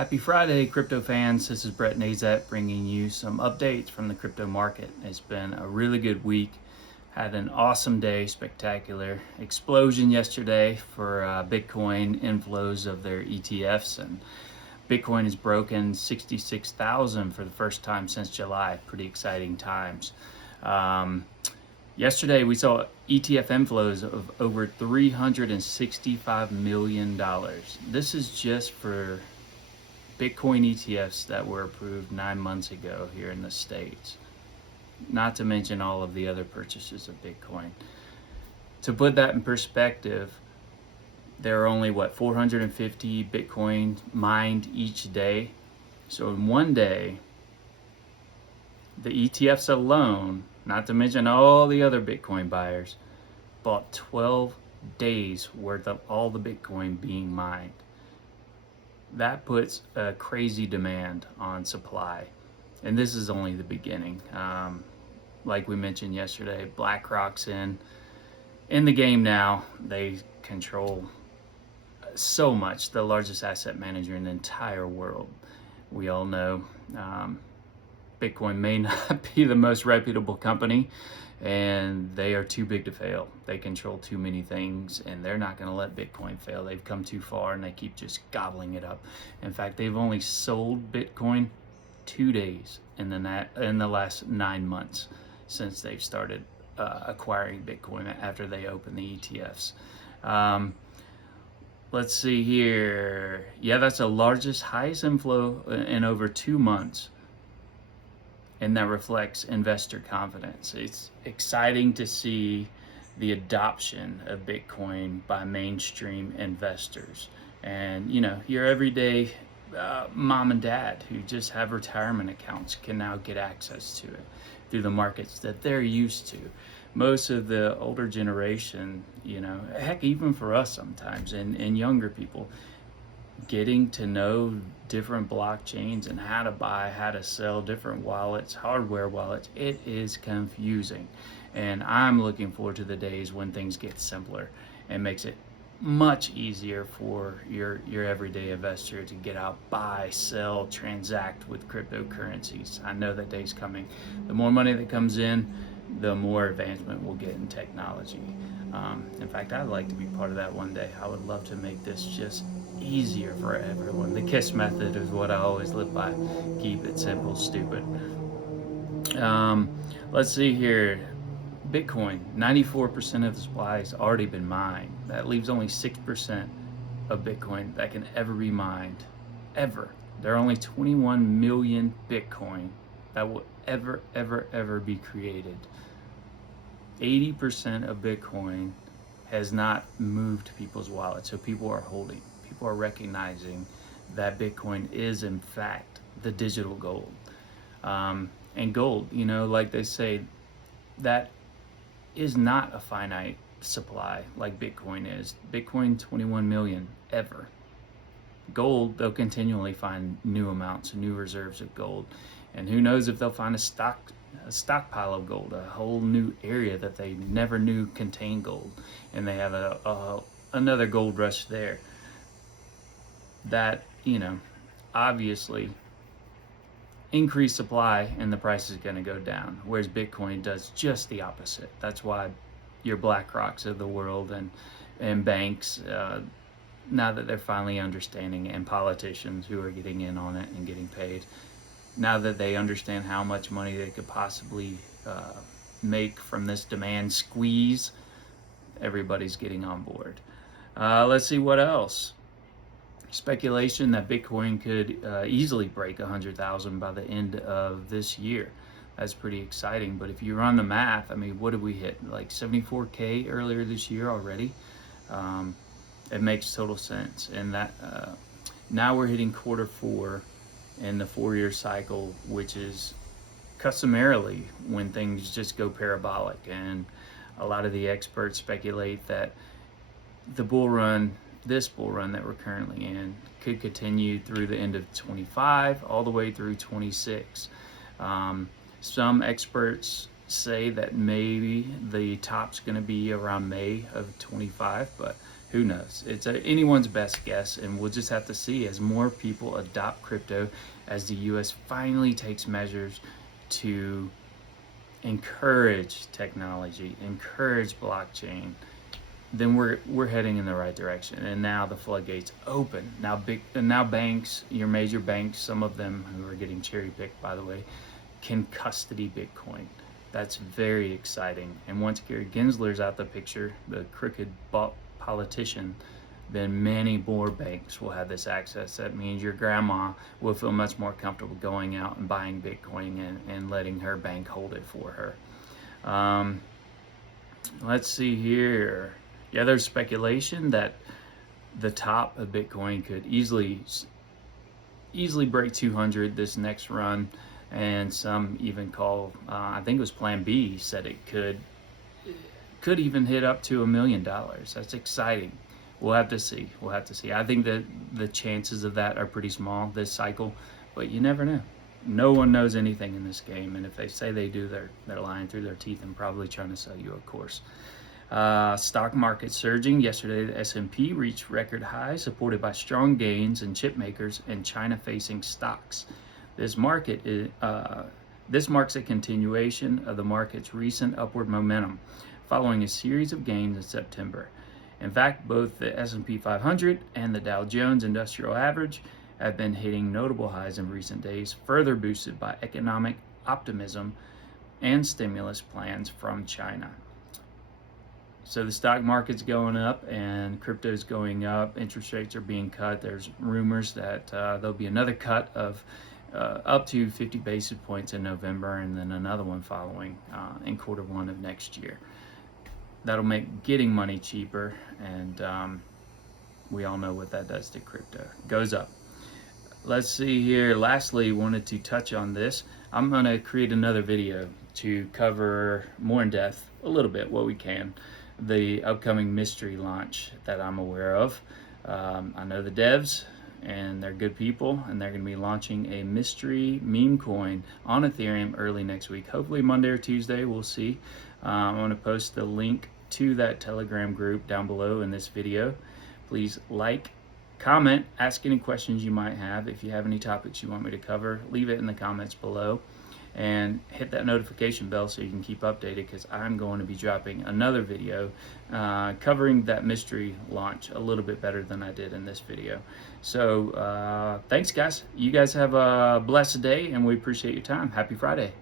Happy Friday, crypto fans. This is Brett Nezat bringing you some updates from the crypto market. It's been a really good week. Had an awesome day, spectacular explosion yesterday for Bitcoin inflows of their ETFs, and Bitcoin has broken 66,000 for the first time since July. Pretty exciting times. Yesterday we saw ETF inflows of over $365 million. This is just for Bitcoin ETFs that were approved 9 months ago here in the States, not to mention all of the other purchases of Bitcoin. To put that in perspective, there are only 450 Bitcoin mined each day. So in one day, the ETFs alone, not to mention all the other Bitcoin buyers, bought 12 days worth of all the Bitcoin being mined. That puts a crazy demand on supply, and this is only the beginning. Like we mentioned yesterday, BlackRock's in the game now. They control so much, the largest asset manager in the entire world. We all know Bitcoin may not be the most reputable company, and they are too big to fail. They control too many things, and they're not going to let Bitcoin fail. They've come too far, and they keep just gobbling it up. In fact, they've only sold Bitcoin 2 days in the last 9 months since they've started acquiring Bitcoin after they opened the ETFs. Let's see here. Yeah, that's the largest, highest inflow in over 2 months. And that reflects investor confidence. It's exciting to see the adoption of Bitcoin by mainstream investors. And, your everyday mom and dad who just have retirement accounts can now get access to it through the markets that they're used to. Most of the older generation, heck, even for us sometimes, and younger people, getting to know different blockchains and how to buy, how to sell different wallets, hardware wallets, it is confusing. And I'm looking forward to the days when things get simpler and makes it much easier for your everyday investor to get out, buy, sell, transact with cryptocurrencies. I know that day's coming. The more money that comes in, the more advancement we'll get in technology. In fact, I'd like to be part of that one day. I would love to make this just easier for everyone. The KISS method is what I always live by. Keep it simple, stupid. Let's see here. Bitcoin, 94% of the supply has already been mined. That leaves only 6% of Bitcoin that can ever be mined. Ever. There are only 21 million Bitcoin that will ever be created. 80% of Bitcoin has not moved people's wallets, so people are holding. People are recognizing that Bitcoin is, in fact, the digital gold. And gold, like they say, that is not a finite supply like Bitcoin is. Bitcoin, 21 million, ever. Gold, they'll continually find new amounts, new reserves of gold. And who knows if they'll find a stockpile of gold, a whole new area that they never knew contained gold, and they have another gold rush there. That, obviously increased supply and the price is going to go down, whereas Bitcoin does just the opposite. That's why your BlackRocks of the world and banks, now that they're finally understanding, and politicians who are getting in on it and getting paid, now that they understand how much money they could possibly make from this demand squeeze, everybody's getting on board. Let's see what else. Speculation that Bitcoin could easily break 100,000 by the end of this year. That's pretty exciting. But if you run the math, what did we hit? Like 74K earlier this year already? It makes total sense. And that now we're hitting Q4 in the 4-year cycle, which is customarily when things just go parabolic. And a lot of the experts speculate that this bull run that we're currently in could continue through the end of 25 all the way through 26. Some experts say that maybe the top's going to be around May of 25, but Who knows? It's anyone's best guess, and we'll just have to see as more people adopt crypto, as the U.S. finally takes measures to encourage technology, encourage blockchain. Then we're heading in the right direction, and now the floodgates open. Now banks, your major banks, some of them who are getting cherry picked, by the way, can custody Bitcoin. That's very exciting. And once Gary Gensler's out the picture, the crooked politician, then many more banks will have this access. That means your grandma will feel much more comfortable going out and buying Bitcoin and letting her bank hold it for her. Let's see here. Yeah, there's speculation that the top of Bitcoin could easily break 200 this next run, and some even call, I think it was Plan B, said it could even hit up to $1 million. That's exciting. We'll have to see. I think that the chances of that are pretty small this cycle, but you never know. No one knows anything in this game, and if they say they do, they're lying through their teeth and probably trying to sell you a course. Stock market surging. Yesterday, the S&P reached record highs, supported by strong gains in chip makers and China-facing stocks. This marks a continuation of the market's recent upward momentum, following a series of gains in September. In fact, both the S&P 500 and the Dow Jones Industrial Average have been hitting notable highs in recent days, further boosted by economic optimism and stimulus plans from China. So the stock market's going up and crypto's going up. Interest rates are being cut. There's rumors that there'll be another cut of up to 50 basis points in November, and then another one following in Q1 of next year. That'll make getting money cheaper, and we all know what that does to crypto. It goes up. Let's see here. Lastly, wanted to touch on this. I'm going to create another video to cover more in depth, a little bit, what we can, the upcoming mystery launch that I'm aware of. I know the devs, and they're good people, and they're going to be launching a mystery meme coin on Ethereum early next week. Hopefully Monday or Tuesday, we'll see. I'm going to post the link to that Telegram group down below in this video. Please like, comment, ask any questions you might have. If you have any topics you want me to cover, leave it in the comments below, and hit that notification bell so you can keep updated, because I'm going to be dropping another video covering that mystery launch a little bit better than I did in this video. So thanks guys. You guys have a blessed day, and we appreciate your time. Happy Friday.